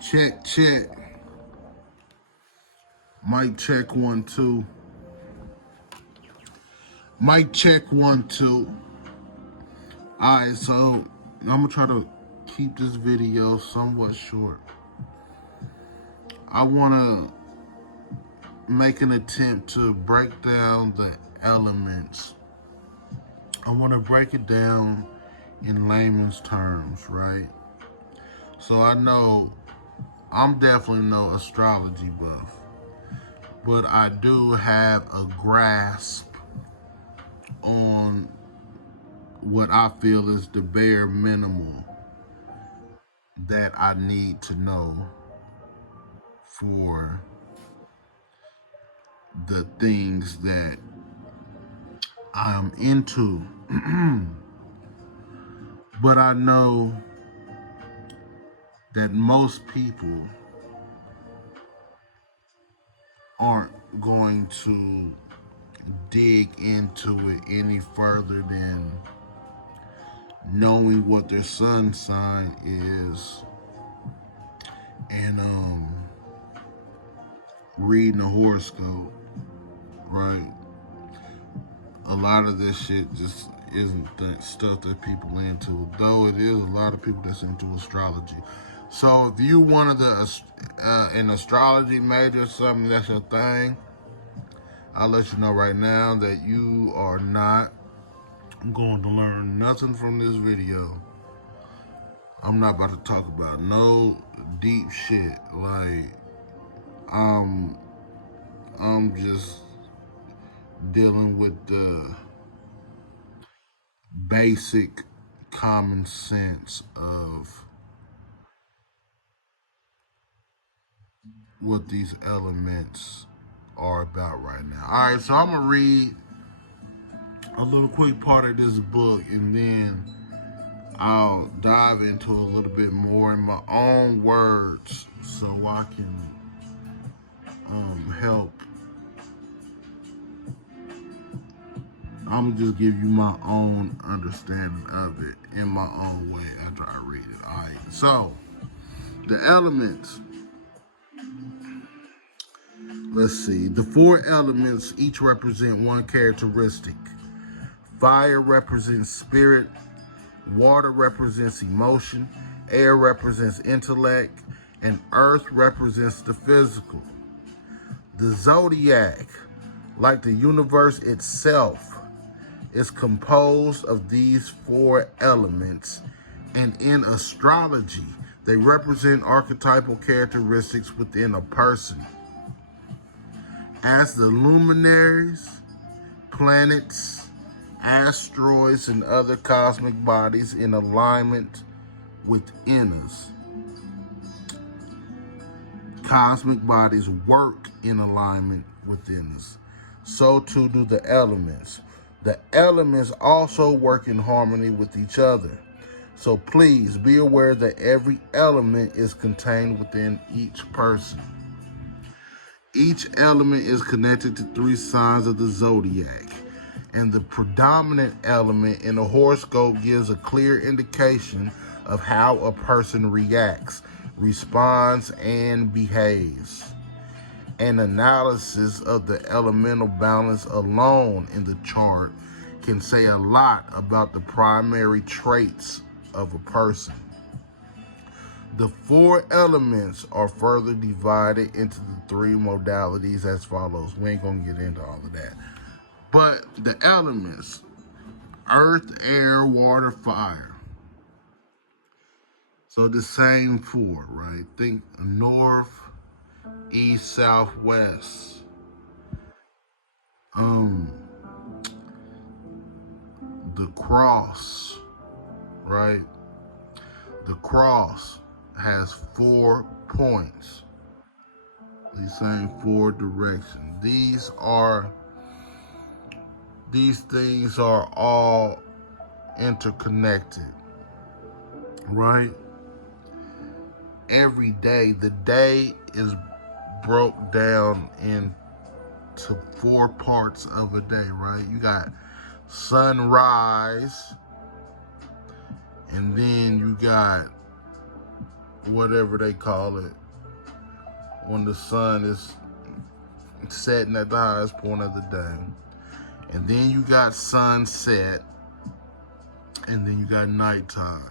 Check, check. Mic check 1 2. Mic check 1 2. Alright, so I'm gonna try to keep this video somewhat short. I wanna make an attempt to break down the elements. I wanna break it down in layman's terms, right? So I know I'm definitely no astrology buff, but I do have a grasp on what I feel is the bare minimum that I need to know for the things that I'm into. But I know that most people aren't going to dig into it any further than knowing what their sun sign is and reading a horoscope, right? A lot of this shit just isn't the stuff that people are into, though it is a lot of people that's into astrology. So if you one of the an astrology major or something, that's your thing, I'll let you know right now that you are not going to learn nothing from this video. I'm not about to talk about no deep shit. Like, I'm just dealing with the basic common sense of what these elements are about right now. All right, so I'm gonna read a little quick part of this book, and then I'll dive into a little bit more in my own words, so I can help. I'm gonna just give you my own understanding of it in my own way after I read it. All right, so the elements. Let's see. The 4 elements each represent one characteristic. Fire represents spirit, water represents emotion, air represents intellect, and earth represents the physical. The zodiac, like the universe itself, is composed of these 4 elements, and in astrology, they represent archetypal characteristics within a person. As the luminaries, planets, asteroids, and other cosmic bodies in alignment within us. Cosmic bodies work in alignment within us. So too do the elements. The elements also work in harmony with each other. So please be aware that every element is contained within each person. Each element is connected to 3 signs of the zodiac, and the predominant element in a horoscope gives a clear indication of how a person reacts, responds, and behaves. An analysis of the elemental balance alone in the chart can say a lot about the primary traits of a person. The 4 elements are further divided into the 3 modalities as follows. We ain't gonna get into all of that. But the elements, earth, air, water, fire. So the same 4, right? Think north, east, south, west. The cross, right? The cross has 4 points. These same 4 directions. These things are all interconnected, right? Every day, the day is broke down into 4 parts of a day, right? You got sunrise, and then you got whatever they call it, when the sun is setting at the highest point of the day. And then you got sunset, and then you got nighttime,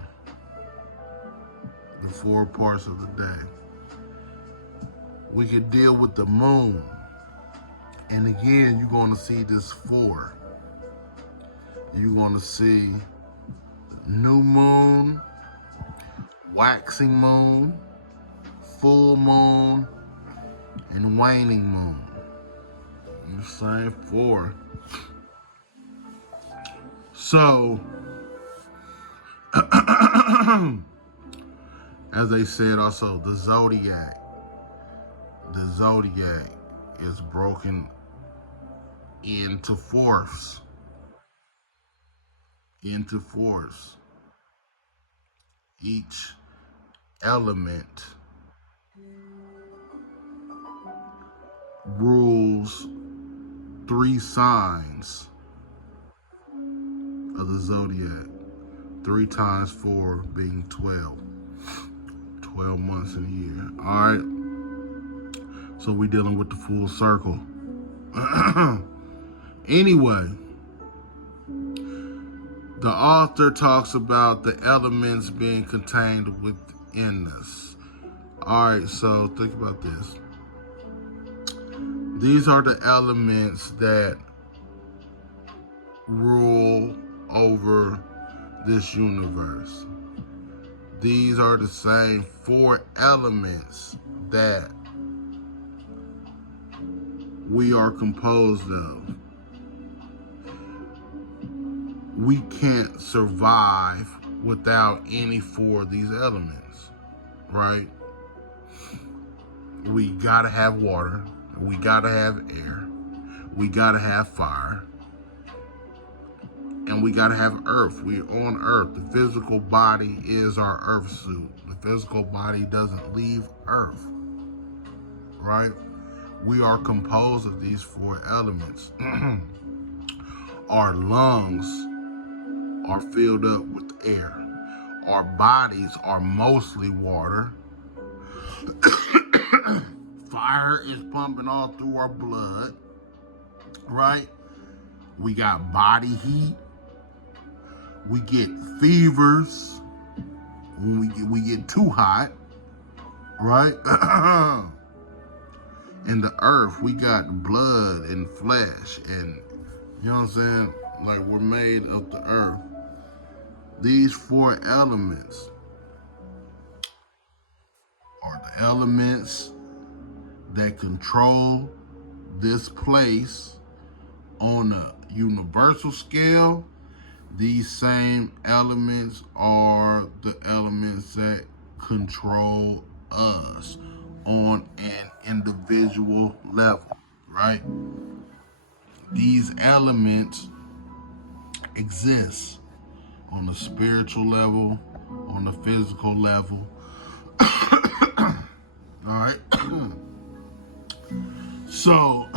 the 4 parts of the day. We could deal with the moon. And again, you're going to see this 4. You're going to see new moon, waxing moon, full moon, and waning moon. The same 4. So, as they said also, the zodiac is broken into fourths. Each element rules 3 signs of the zodiac. 3 times 4 being 12. 12 months in a year. All right. So we're dealing with the full circle. Anyway, the author talks about the elements being contained within us. All right, so think about this. These are the elements that rule over this universe. These are the same 4 elements that we are composed of. We can't survive without any 4 of these elements, right? We gotta have water, we gotta have air, we gotta have fire, and we gotta have earth. We're on earth. The physical body is our earth suit. The physical body doesn't leave earth, right? We are composed of these 4 elements. Our lungs are filled up with air. Our bodies are mostly water. Fire is pumping all through our blood, right? We got body heat. We get fevers when we get too hot, right? In the earth, we got blood and flesh, and you know what I'm saying? Like, we're made of the earth. These 4 elements are the elements that control this place on a universal scale. These same elements are the elements that control us on an individual level, right? These elements exist on a spiritual level, on a physical level. All right. So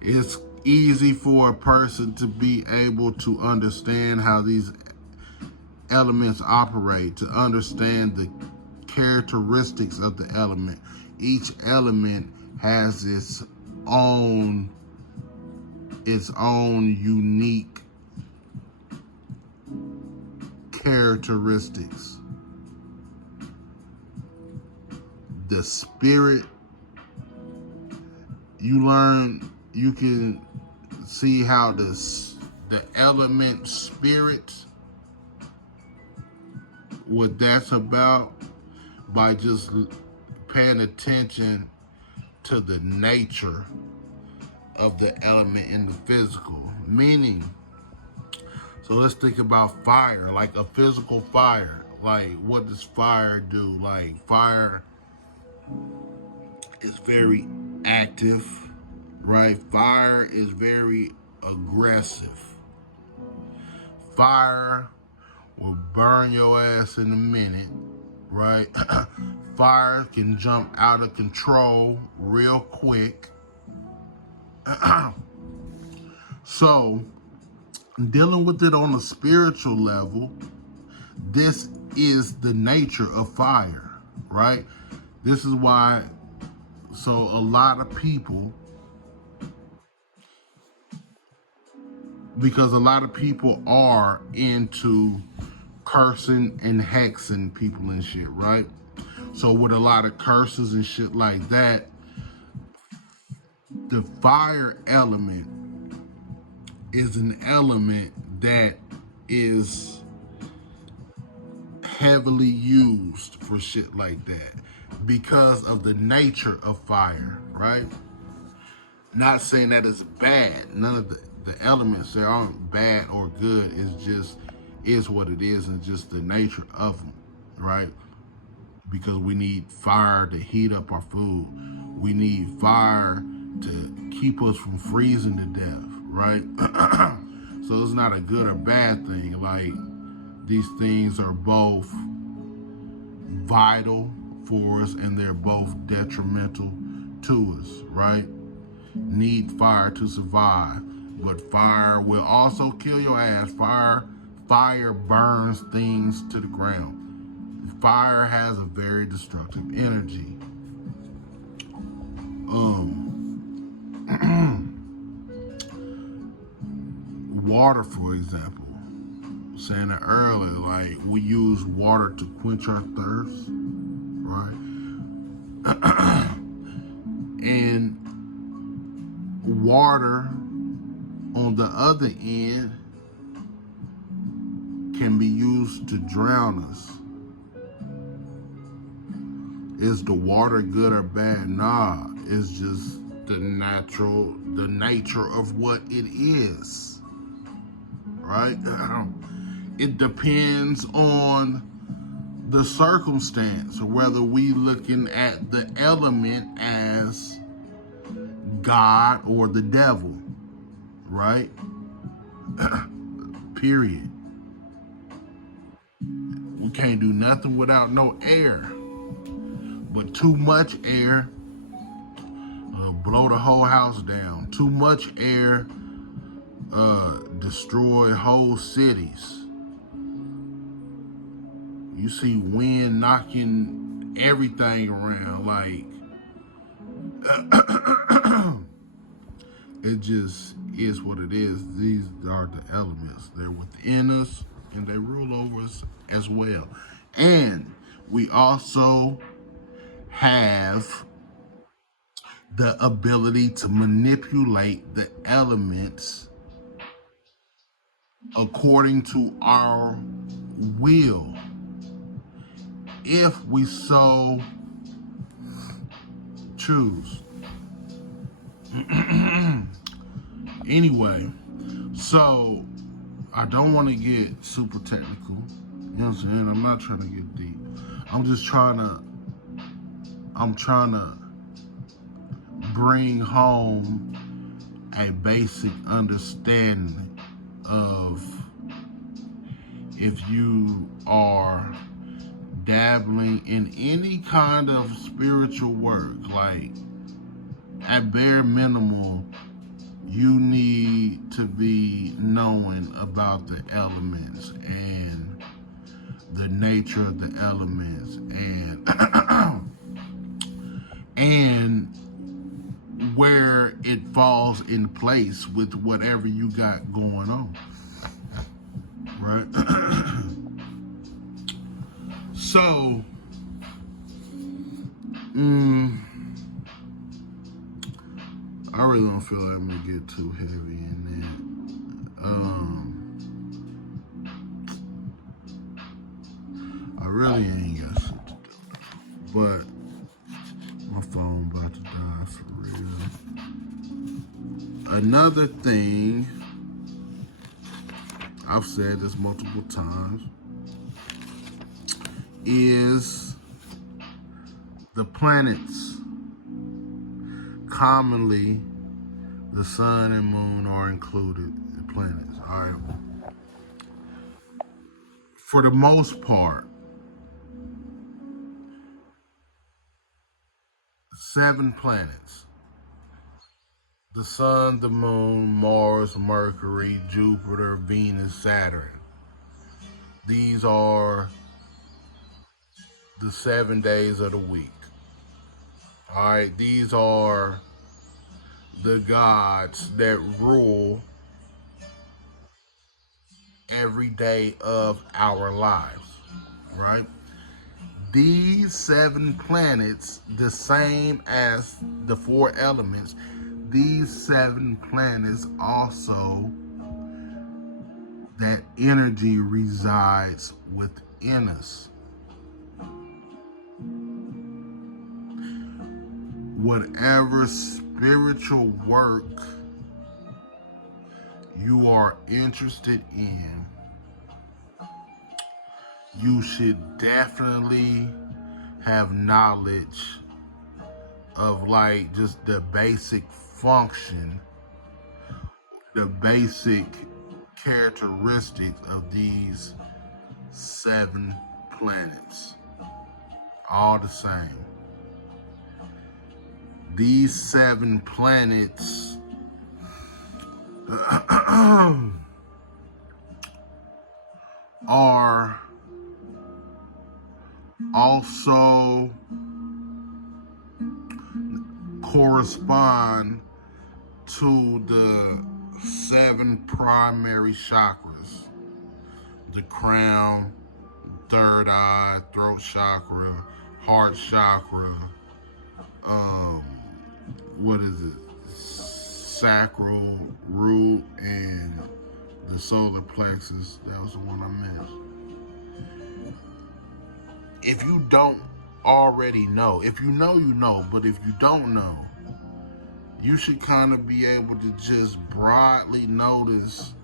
it's easy for a person to be able to understand how these elements operate, to understand the characteristics of the element. Each element has its own unique characteristics. The spirit, you can see how the element spirit, what that's about, by just paying attention to the nature of the element in the physical. Meaning, so let's think about fire, like a physical fire. Like, what does fire do? Like, fire is very active, right? Fire is very aggressive. Fire will burn your ass in a minute, right? Fire can jump out of control real quick. So, dealing with it on a spiritual level, this is the nature of fire, right? This is why, so a lot of people, because a lot of people are into cursing and hexing people and shit, right? So with a lot of curses and shit like that, the fire element is an element that is heavily used for shit like that because of the nature of fire, right? Not saying that it's bad. None of the elements there aren't bad or good. It's just is what it is, and just the nature of them, right? Because we need fire to heat up our food. We need fire to keep us from freezing to death, right? So it's not a good or bad thing. Like, these things are both vital for us and they're both detrimental to us, right? Need fire to survive, but fire will also kill your ass. Fire burns things to the ground. Fire has a very destructive energy. Water, for example, saying it earlier, like, we use water to quench our thirst, right? And water, on the other end, can be used to drown us. Is the water good or bad? Nah, it's just the nature of what it is, right? It depends on the circumstance, whether we looking at the element as God or the devil, right? Period. We can't do nothing without no air. But too much air blow the whole house down. Too much air destroy whole cities. You see wind knocking everything around. Like, it just is what it is. These are the elements. They're within us and they rule over us as well. And we also have the ability to manipulate the elements according to our will, if we so choose. Anyway, so I don't want to get super technical. You know what I'm saying? I'm not trying to get deep. I'm trying to bring home a basic understanding of, if you are dabbling in any kind of spiritual work, like, at bare minimal, you need to be knowing about the elements and the nature of the elements and where it falls in place with whatever you got going on, right? So, I really don't feel like I'm gonna get too heavy in that. I really ain't got shit to do, but my phone about to die for real. Another thing, I've said this multiple times, is the planets. Commonly, the sun and moon are included in planets. All right. For the most part, 7 planets: the sun, the moon, Mars, Mercury, Jupiter, Venus, Saturn. These are the 7 days of the week. All right, these are the gods that rule every day of our lives, right? These 7 planets, the same as the 4 elements, these 7 planets also, that energy resides within us. Whatever spiritual work you are interested in, you should definitely have knowledge of like just the basic function, the basic characteristics of these 7 planets. All the same. These 7 planets are also correspond to the 7 primary chakras: the crown, third eye, throat chakra, heart chakra, what is it? Sacral, root, and the solar plexus. That was the one I missed. If you don't already know, if you know, you know, but if you don't know, you should kind of be able to just broadly notice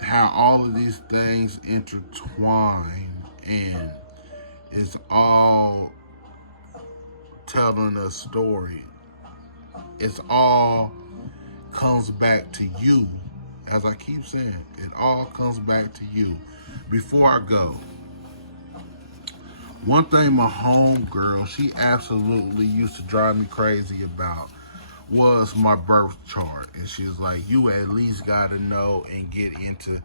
how all of these things intertwine, and it's all telling a story. It's all comes back to you. As I keep saying, it all comes back to you. Before I go, one thing my homegirl, she absolutely used to drive me crazy about was my birth chart. And she was like, you at least got to know and get into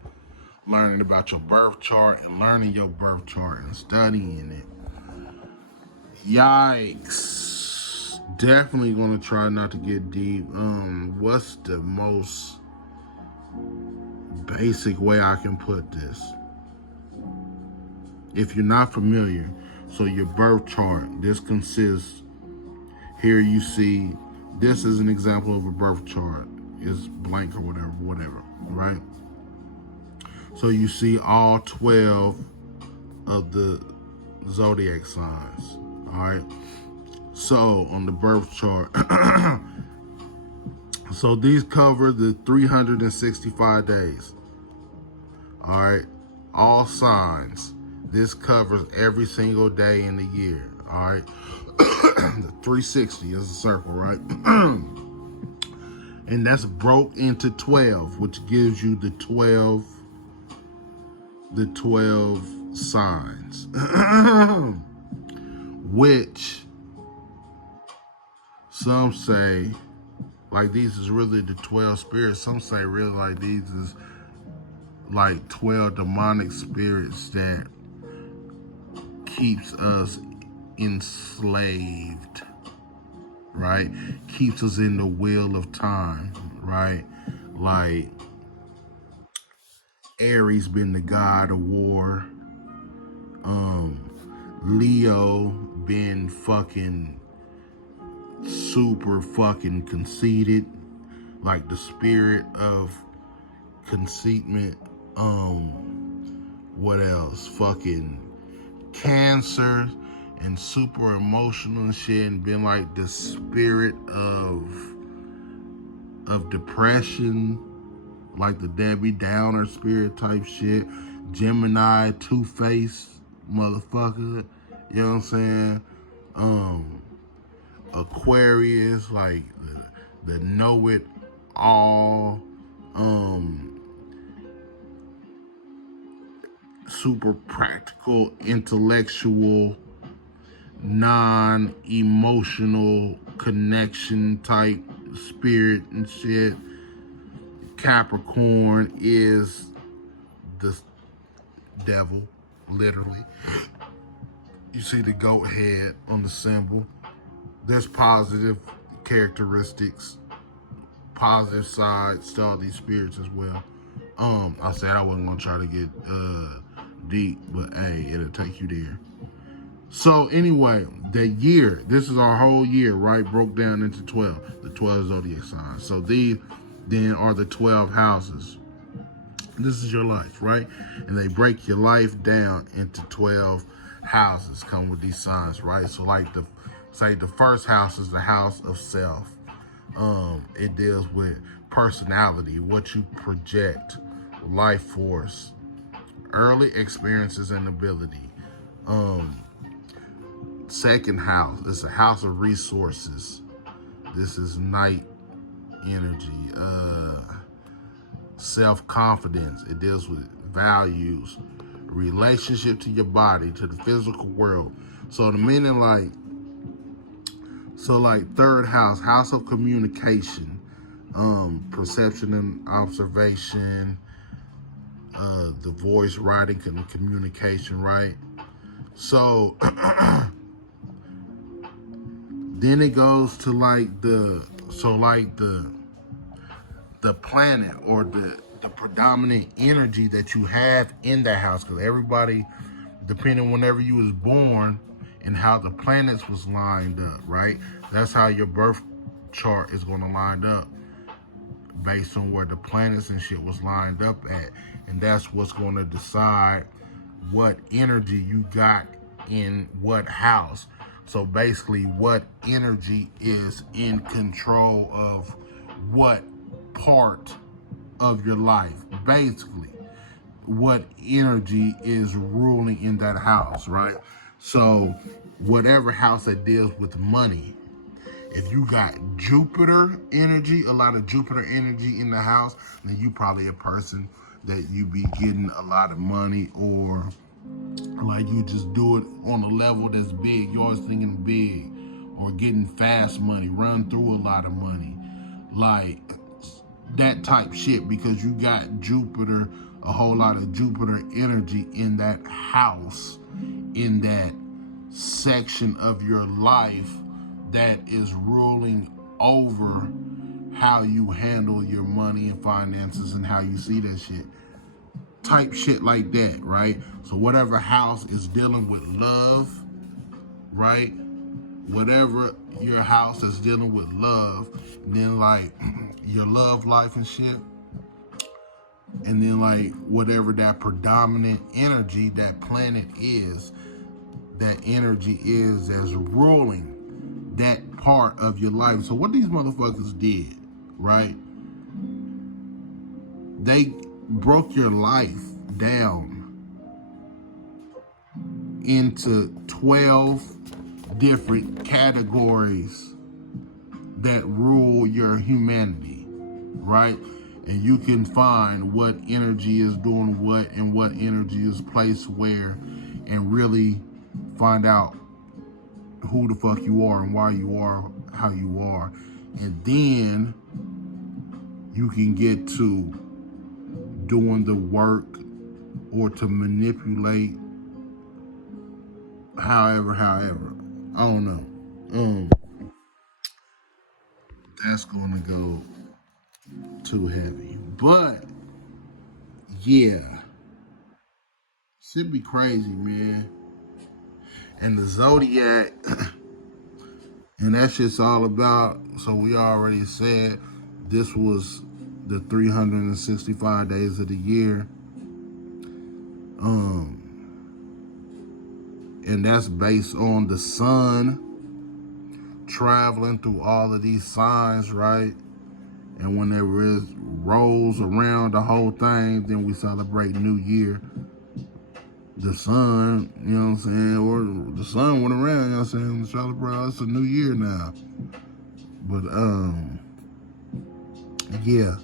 learning about your birth chart and learning your birth chart and studying it. Yikes. Definitely gonna try not to get deep. What's the most basic way I can put this? If you're not familiar, so your birth chart, this consists, here you see, this is an example of a birth chart. It's blank or whatever, right? So you see all 12 of the zodiac signs, all right? So on the birth chart, so these cover the 365 days, all right? All signs. This covers every single day in the year, all right? The 360 is a circle, right? And that's broke into 12, which gives you the 12 signs. Which some say, like these is really the 12 spirits. Some say really like these is like 12 demonic spirits that keeps us enslaved, right? Keeps us in the wheel of time, right? Like Aries been the god of war. Leo been fucking super fucking conceited, like the spirit of conceitment. What else? Fucking Cancer and super emotional and shit, and been like the spirit of depression, like the Debbie Downer spirit type shit. Gemini, two-faced motherfucker, you know what I'm saying? Aquarius, like the know-it-all, super practical, intellectual, non-emotional connection type spirit and shit. Capricorn is the devil, literally. You see the goat head on the symbol. There's positive characteristics, positive sides to all these spirits as well. I said I wasn't gonna try to get deep, but hey, it'll take you there. So anyway, the year, this is our whole year, right? Broke down into 12, the 12 zodiac signs. So these then are the 12 houses. This is your life, right? And they break your life down into 12 houses, come with these signs, right? So like the first house is the house of self. It deals with personality, what you project, life force, early experiences and ability. Second house is a house of resources. This is night energy. Self-confidence. It deals with values, relationship to your body, to the physical world. So the meaning like third house, house of communication, perception and observation, the voice, writing, and communication, right? So then it goes to the planet or the predominant energy that you have in that house, because everybody, depending whenever you was born and how the planets was lined up, right? That's how your birth chart is going to line up based on where the planets and shit was lined up at, and that's what's going to decide what energy you got in what house. So basically, what energy is in control of what part of your life. Basically, what energy is ruling in that house, right? So whatever house that deals with money, if you got Jupiter energy, a lot of Jupiter energy in the house, then you probably a person that you be getting a lot of money, or like you just do it on a level that's big. You're always thinking big, or getting fast money, run through a lot of money, like that type shit, because you got Jupiter, a whole lot of Jupiter energy in that house, in that section of your life that is ruling over how you handle your money and finances and how you see that shit. Type shit like that, right? So whatever house is dealing with love, right? Whatever your house is dealing with love, then like your love life and shit, and then like whatever that predominant energy, that planet is, that energy is as ruling that part of your life. So what these motherfuckers did, right? They broke your life down into 12 different categories that rule your humanity, right? And you can find what energy is doing what and what energy is placed where, and really find out who the fuck you are and why you are how you are. And then you can get to doing the work or to manipulate however. I don't know. That's gonna go too heavy. But yeah. Should be crazy, man. And the zodiac, and that shit's all about, so we already said this was the 365 days of the year. And that's based on the sun traveling through all of these signs, right? And whenever it rolls around the whole thing, then we celebrate New Year. The sun, you know what I'm saying, or the sun went around, you know what I'm saying, celebrate, it's a new year now. But yeah,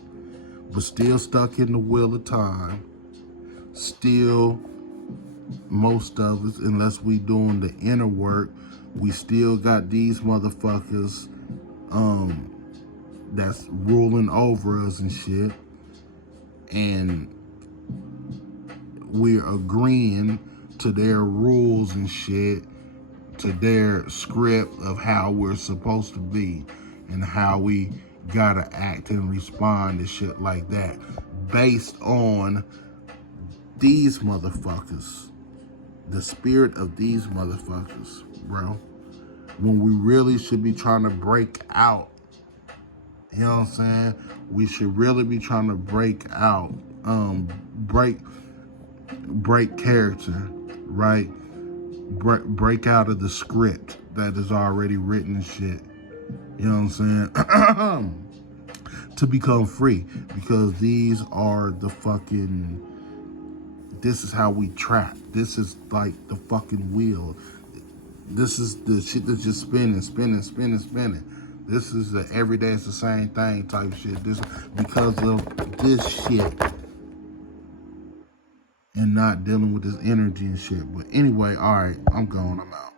but still stuck in the wheel of time. Still, most of us, unless we doing the inner work, we still got these motherfuckers that's ruling over us and shit. And we're agreeing to their rules and shit, to their script of how we're supposed to be and how we gotta act and respond to shit like that based on these motherfuckers, the spirit of these motherfuckers, bro. When we really should be trying to break out, you know what I'm saying? We should really be trying to break out, break character, right? Break out of the script that is already written and shit. You know what I'm saying? To become free, because these are the fucking, this is how we trap. This is like the fucking wheel. This is the shit that's just spinning. This is the everyday it's the same thing type shit. This because of this shit and not dealing with this energy and shit. But anyway, all right, I'm going. I'm out.